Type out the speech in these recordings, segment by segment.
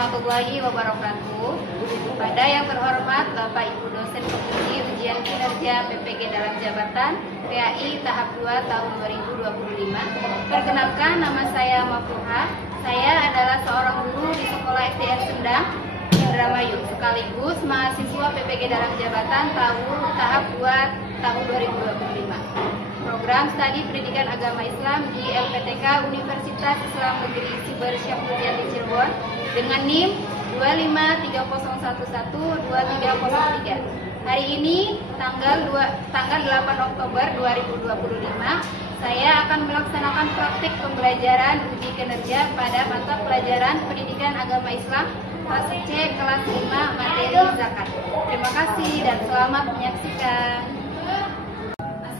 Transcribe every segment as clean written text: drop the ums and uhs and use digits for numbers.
warahmatullahi wabarakatuh. Pada yang terhormat Bapak Ibu dosen penguji ujian kinerja PPG dalam jabatan PAI tahap 2 tahun 2025. Perkenalkan, nama saya Mafruha. Saya adalah seorang guru di Sekolah SDN Sendang Indramayu, sekaligus mahasiswa PPG dalam jabatan tahap 2 tahun 2025. Program Studi Pendidikan Agama Islam di LPTK Universitas Islam Negeri Siber Syafruddin Cirebon dengan NIM 25301123003. Hari ini tanggal 8 Oktober 2025, saya akan melaksanakan praktik pembelajaran uji kinerja pada mata pelajaran Pendidikan Agama Islam kelas C kelas 5 materi zakat. Terima kasih dan selamat menyaksikan.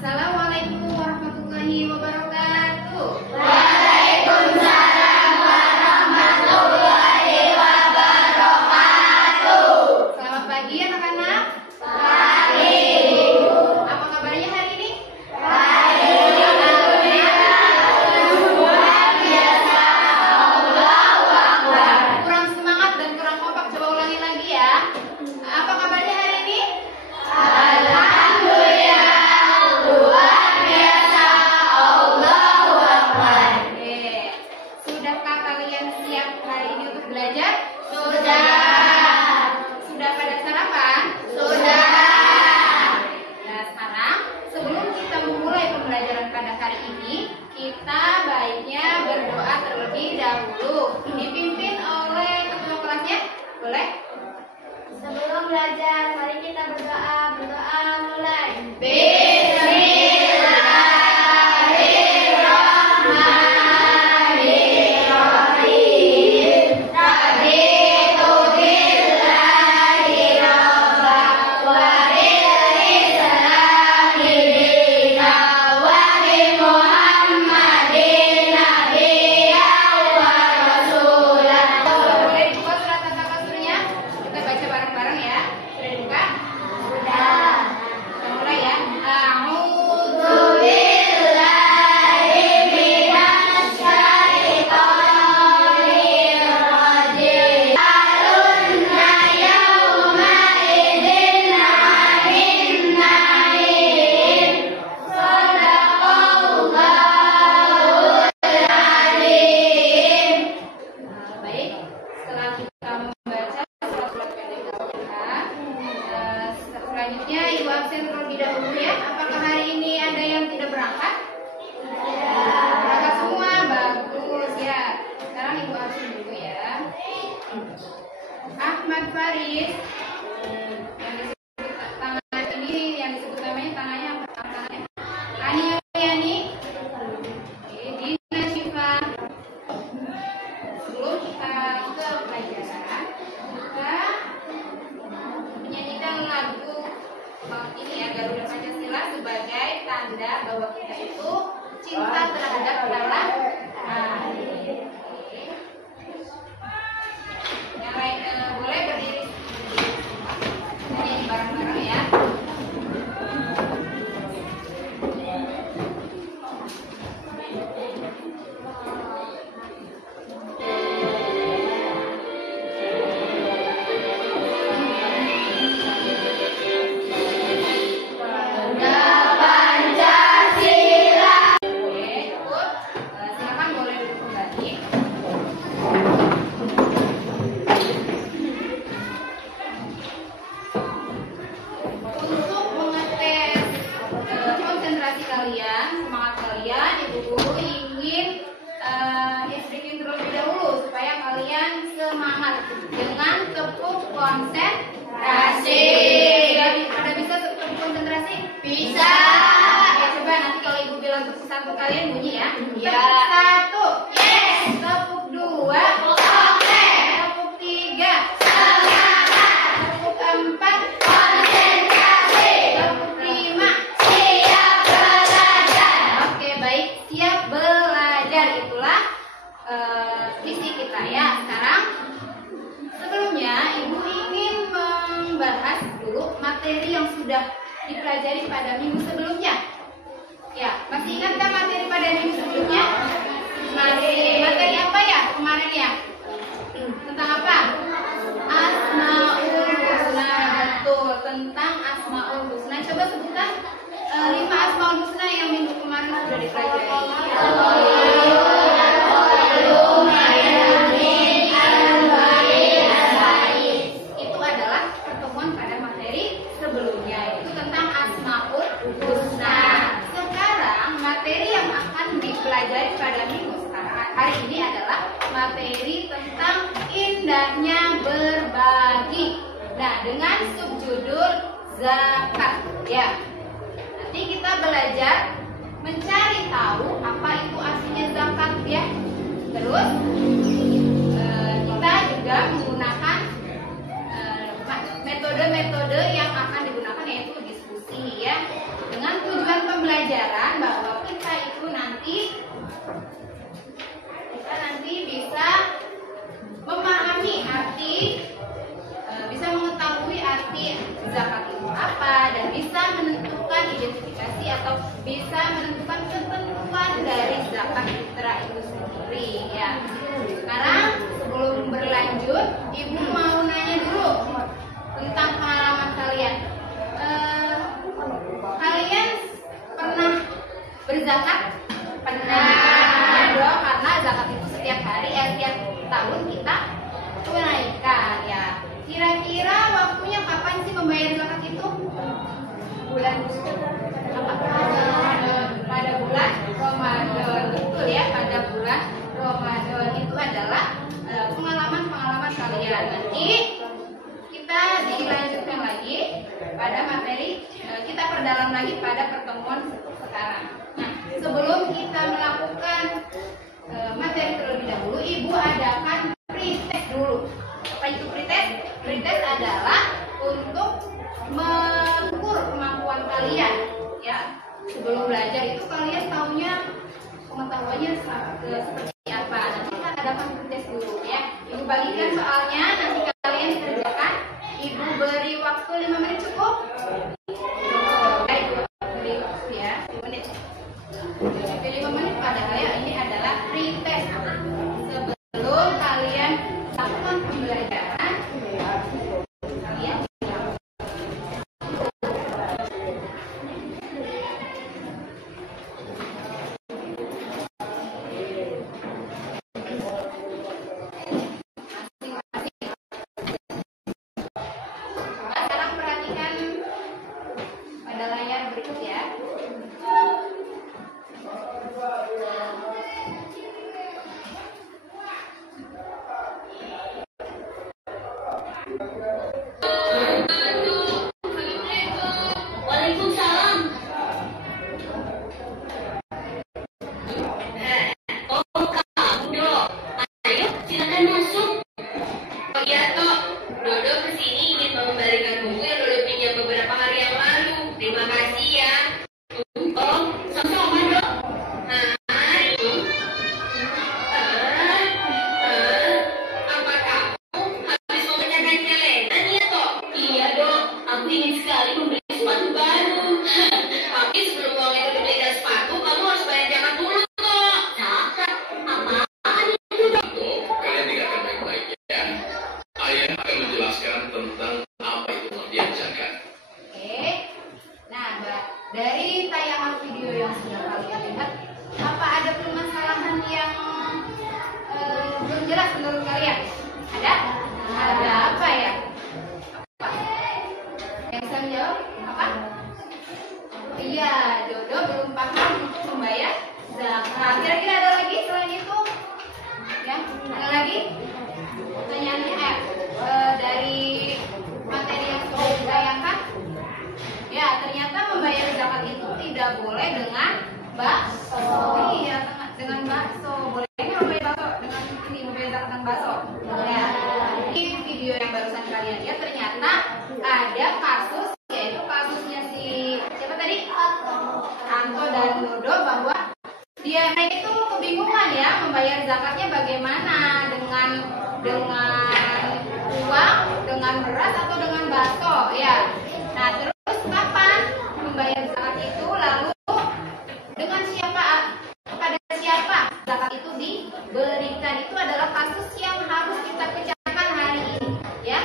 Assalamualaikum warahmatullahi wabarakatuh. Waalaikumsalam warahmatullahi wabarakatuh. Selamat pagi anak-anak. Pagi. Apa kabarnya hari ini? Baik. Luar biasa. Allahu Akbar. Kurang semangat dan kurang kompak. Coba ulangi lagi ya. Apa kabarnya hari ini? Alhamdulillah. Luar biasa. Allahu Akbar. Oke. Sudahkah kalian siap hari ini untuk belajar? Sudah. Sudah pada sarapan? Sudah. Nah, sekarang sebelum kita memulai pembelajaran pada hari ini, kita baiknya berdoa terlebih dahulu. Dipimpin oleh ketua kelasnya. Boleh? Sebelum belajar, mari kita berdoa. Berdoa mulai. Bismillahirrahmanirrahim. Raditu billahi robba wa bil islami dina wa bi Muhammadin nabiyyan wa rasulah. Boleh dibuka surat Al-Baqarah-nya? Kita baca bareng-bareng ya. Sudah dibuka? Sudah. Kita mulai ya. A'udzu billahi minasy syaithanir rajim. Alunna yauma idzin 'anil na'im. Shadaqallahul azim. Baik, setelah kita membaca surat-surat pendek Al-Quran, selanjutnya ibu absen terlebih dahulu ya. Apakah hari ini ada yang tidak berangkat? Berangkat semua, bagus ya. Sekarang ibu absen dulu ya. Ahmad Faris, yang disebut tangan ini, yang disebut namanya tangannya apa? Tangannya Ani Yuliani, Dina Syifa. Sebelum kita ke pelajaran, kita menyanyikan lagu ini ya, Garuda Pancasila, sebagai tanda bahwa kita itu cinta terhadap tanah air. Yang lain boleh berdiri. Nyanyi bareng-bareng ya. Pancasila. Oke, cukup. Silakan boleh duduk kembali. Untuk mengetes konsentrasi kalian, semangat kalian, ibu guru ingin instruksi terlebih dahulu supaya kalian semangat dengan tepuk konsentrasi. Pada bisa tepuk konsentrasi? Bisa. Oke, coba nanti kalau ibu bilang tepuk satu kalian bunyi ya. Ya. Tepuk satu. Yes. Tepuk dua. Oke. Tepuk tiga. Semangat. Tepuk empat. Konsentrasi. Tepuk lima. Siap belajar. Oke, baik, siap belajar. Itulah visi kita ya. Sekarang sebelumnya ibu ingin membahas dulu materi yang sudah dipelajari pada minggu sebelumnya. Ya, masih ingatkah materi pada minggu sebelumnya? Materi apa ya kemarin ya? Tentang apa? materi tentang indahnya berbagi. Nah, dengan subjudul zakat ya. Nanti kita belajar mencari tahu apa itu artinya zakat ya. Terus kita juga menggunakan metode-metode yang akan digunakan, yaitu diskusi ya, dengan tujuan pembelajaran bahwa kita nanti bisa memahami arti, bisa mengetahui arti zakat itu apa, dan bisa menentukan identifikasi atau bisa menentukan ketentuan dari zakat fitrah itu sendiri ya. Sekarang sebelum berlanjut, Ibu mau nanya dulu tentang pengalaman kalian. Kalian pernah berzakat? Pernah dong, karena zakat itu setiap hari, setiap tahun kita tunaikan ya. Kira-kira waktunya kapan sih membayar zakat itu? Bulan apa? Pada bulan Ramadan, betul ya, pada bulan Ramadan. Itu adalah pengalaman-pengalaman kalian. Nanti kita dilanjutkan lagi pada materi, kita perdalam lagi pada pertemuan sekarang. Nah, sebelum kita melakukan materi terlebih dahulu, Ibu adakan pretest dulu. Apa itu pretest? Pretest adalah untuk mengukur kemampuan kalian ya. Sebelum belajar itu kalian tahunya, pengetahuannya seperti apa. Nanti kita adakan pretest dulu ya. Ibu bagikan soalnya, nanti kalian kerjakan. Ibu beri waktu 5 menit cukup? Beri waktu ya, 5 menit. 5 menit pada kalian ini adalah pretest. Sebelum kalian lakukan pembelajaran, kalian sekarang perhatikan pada layar berikut ya. Waalaikumsalam. Oh, kamu Dok. Ayo, silakan masuk. Oh iya Tok, Dodo kesini ingin mengembalikan buku yang Dodo pinjam beberapa hari yang lalu. Terima kasih ya. Oh, sama-sama Dok. Hai, apa kamu habis memecahkan jalanan ya Tok? Iya Dok, aku ingin sekali membeli sepatu baru. Tapi sebelum uang itu dibelikan sepatu, kamu harus bayar zakat dulu Tok. Zakat? Apaan itu Dok? Kalian dengarkan baik-baik ya. Ayah akan menjelaskan tentang apa itu pengertian zakat. Oke. Nah, Mbak, dari tayangan video yang sudah kalian lihat, apa ada permasalahan yang belum jelas menurut kalian? Ada? Ada apa ya? Apa? Yang bisa menjawab? Apa? Iya, Dodo belum paham untuk membayar zakat. Kira-kira ada lagi selain itu? Ya, ada lagi? Pertanyaannya dari materi yang sudah ditayangkan, ya ternyata membayar zakat itu tidak boleh dengan bakso. Iya, dengan bakso. Bolehnya membayar bakso dengan ini, membayar zakat dengan bakso. Ya, ini video yang barusan kalian lihat, ternyata ada kasus, yaitu kasusnya si siapa tadi? Anto dan Dodo, bahwa mereka itu kebingungan ya membayar zakatnya bagaimana, dengan uang, dengan beras atau dengan bakso ya. Nah, terus kapan membayar zakat itu, lalu dengan siapa, kepada siapa zakat itu diberikan, itu adalah kasus yang harus kita pecahkan hari ini ya.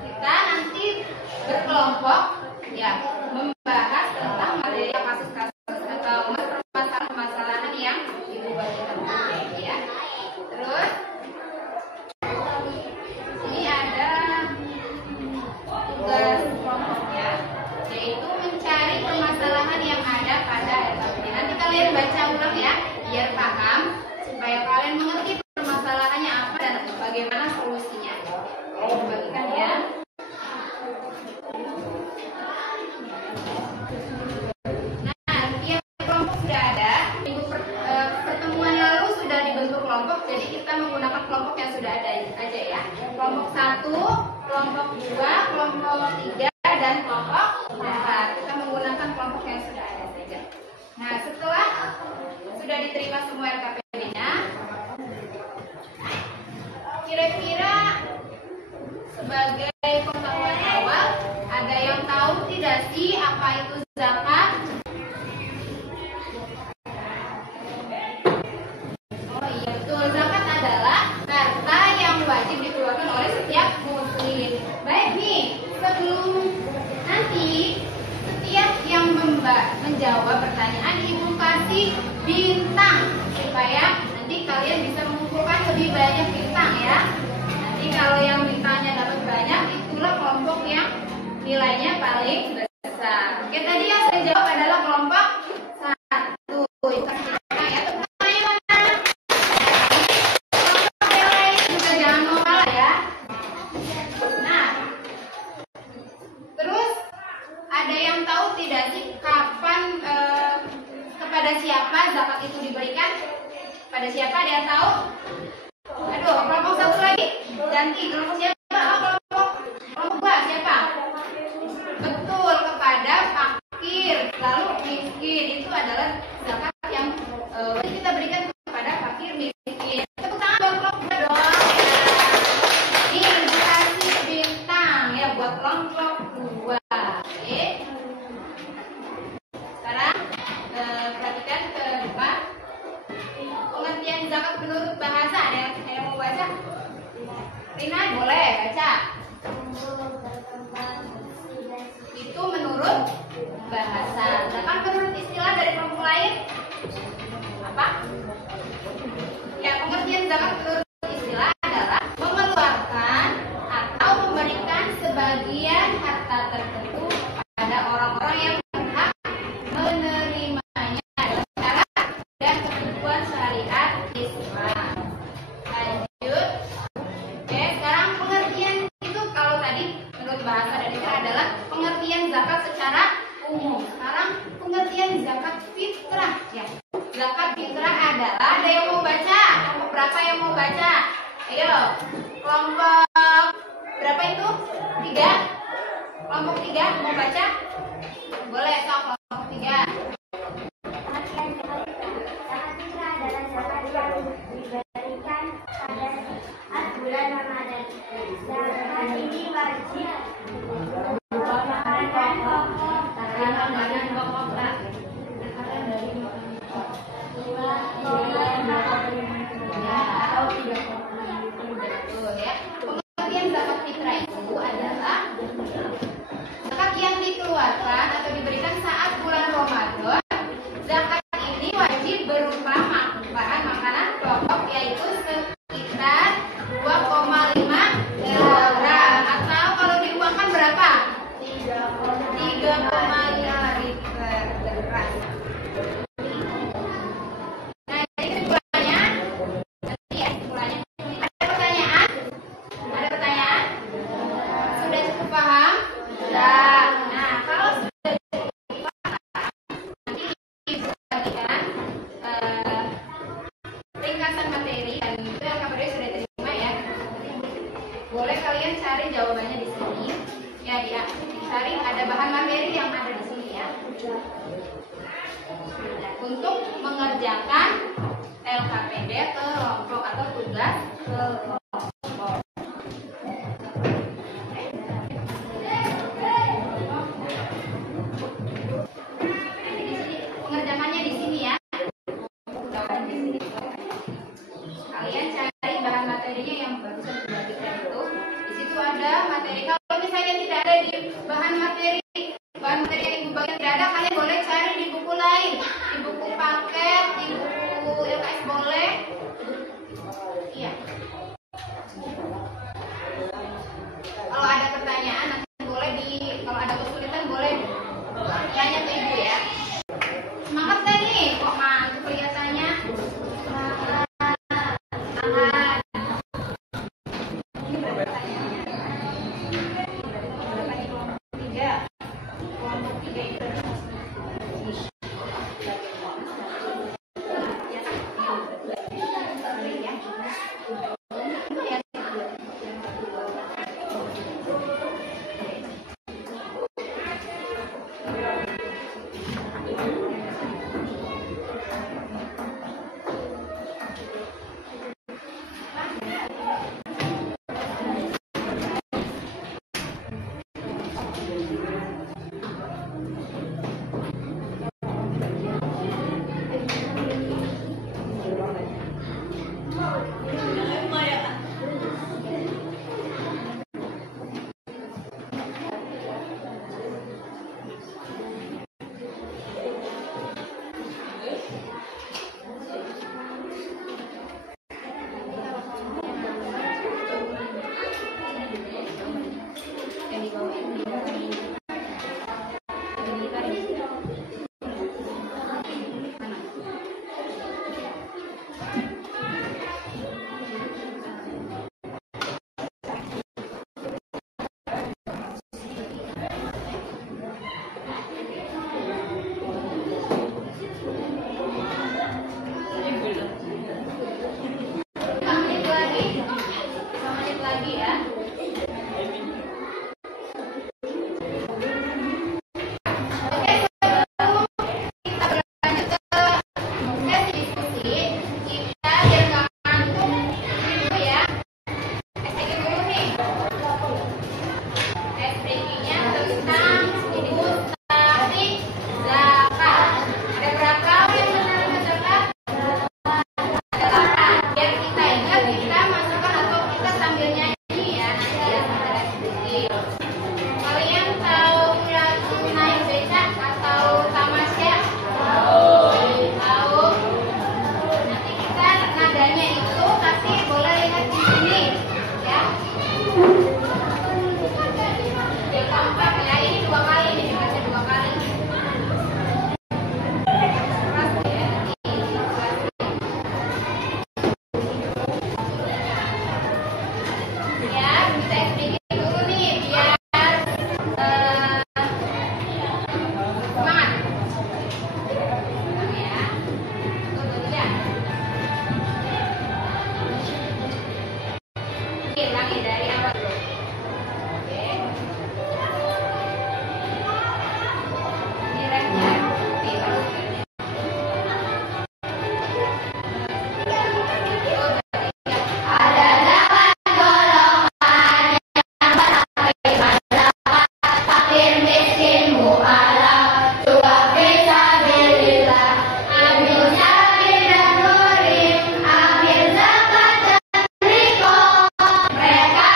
Kita nanti berkelompok ya membahas tentang materi kasus-kasus atau permasalahan-permasalahan yang Ibu bagikan ya. Terus ini ada tugas kelompok aja ya. Kelompok 1, kelompok 2, kelompok 3, dan kelompok 4. Kita menggunakan kelompok yang sudah ada saja. Nah, setelah sudah diterima semua LKPD-nya, kira-kira sebagai pengetahuan awal, ada yang tahu tidak sih apa itu zakat? Oh iya betul, zakat adalah harta yang wajib dikeluarkan oleh setiap muslim. Baik nih, sebelum nanti setiap yang menjawab pertanyaan Ibu kasih bintang supaya nanti kalian bisa mengumpulkan lebih banyak bintang ya. Nanti kalau yang bintangnya dapat banyak, itulah kelompok yang nilainya paling besar. Oke, tadi yang saya jawab adalah kelompok 1. Tidak sih kapan kepada siapa zakat itu diberikan? Pada siapa, ada yang tahu? Aduh, kelompok 1 lagi ganti. Kelompok siapa? Kelompok 2 siapa? Betul, kepada fakir lalu miskin. Itu adalah zakat yang kita berikan kepada fakir miskin. Tepuk tangan buat kelompok 2 dong. Ini kasih bintang ya buat kelompok 2. Oke. Perhatikan ke depan. Pengertian zakat menurut bahasa, ada yang mau baca? Rina boleh baca. Itu menurut bahasa. Sedangkan menurut istilah dari kelompok lain apa? Ya, pengertian zakat menurut istilah adalah mengeluarkan atau memberikan sebagian harta tertentu pada orang-orang yang berhak menerimanya dalam syarat dan ketentuan syariat Islam. Lanjut. Oke, sekarang pengertian itu kalau tadi menurut bahasa dan istilah adalah pengertian zakat secara umum. Sekarang pengertian zakat fitrah ya. Zakat fitrah adalah, ada yang mau baca? Kelompok berapa yang mau baca? Ayo. Kelompok berapa itu? 3. Kelompok 3 mau baca? Boleh, sok kelompok 3. Zakat fitrah adalah zakat yang diberikan pada saat bulan Ramadan. Zakat ini wajib makanan pokok Betul ya. Pengertian zakat fitrah itu adalah zakat yang dikeluarkan atau diberikan saat bulan Ramadan. Zakat ini wajib berupa bahan makanan pokok, yaitu sekitar 2,5 kilogram, atau kalau diuangkan berapa? 3,5 liter beras. Nah, jadi kesimpulannya nanti ya, kesimpulannya. Ada pertanyaan? Ada pertanyaan? Sudah cukup paham? Sudah. Nah, kalau sudah cukup paham, nanti Ibu bagikan ringkasan materi, dan itu yang KPD sudah terima ya. Boleh kalian cari jawabannya di sini. Ya, dicari ada bahan materi yang ada di sini ya. Untuk mengerjakan LKPD kelompok atau tugas kelompok. Di sini pengerjakannya di sini ya. Jawabannya di sini. Kalian cari bahan materinya yang barusan dibagikan itu. Di situ ada materi. Kalau misalnya tidak ada di bahan materi yang Ibu bagikan tidak ada, kalian boleh cari di buku lain, di buku paket, di buku LKS boleh. Iya. Kalau ada pertanyaan nanti boleh kalau ada kesulitan boleh tanya ke Ibu ya. Semangat kan nih? Kok mantap kelihatannya? Semangat. Ini berapa pertanyaannya? Berapa di kelompok 3? Kelompok 3 itu lagi ya. Oke, sebelum kita berlanjut ke sesi diskusi, kita biar nggak ngantuk dulu ya. SPG dulu nih. SPG-nya tentang mustahik zakat. Ada berapa yang menerima zakat? Biar kita ingat, kita masukkan atau kita sambil nyanyi ya nanti ya pada SPG. Kalian tahu lagu naik becak atau tamasya? Tahu. Nanti kita nadanya itu kasih boleh lihat di sini ya. Yang keempat ya, ini 2 kali nih, dibaca 2 kali. Keras ya, ini keras. Ya, kita SPG dulu nih biar semangat. Ya, dulu ya. Ulangi dari awal dulu. Oke. Ini remnya. Oke, baru remnya. Fakir miskin mu'alaf juga fisabilillah. Ambil syakir dan murim, ambil zakat dan riko. Mereka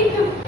itu.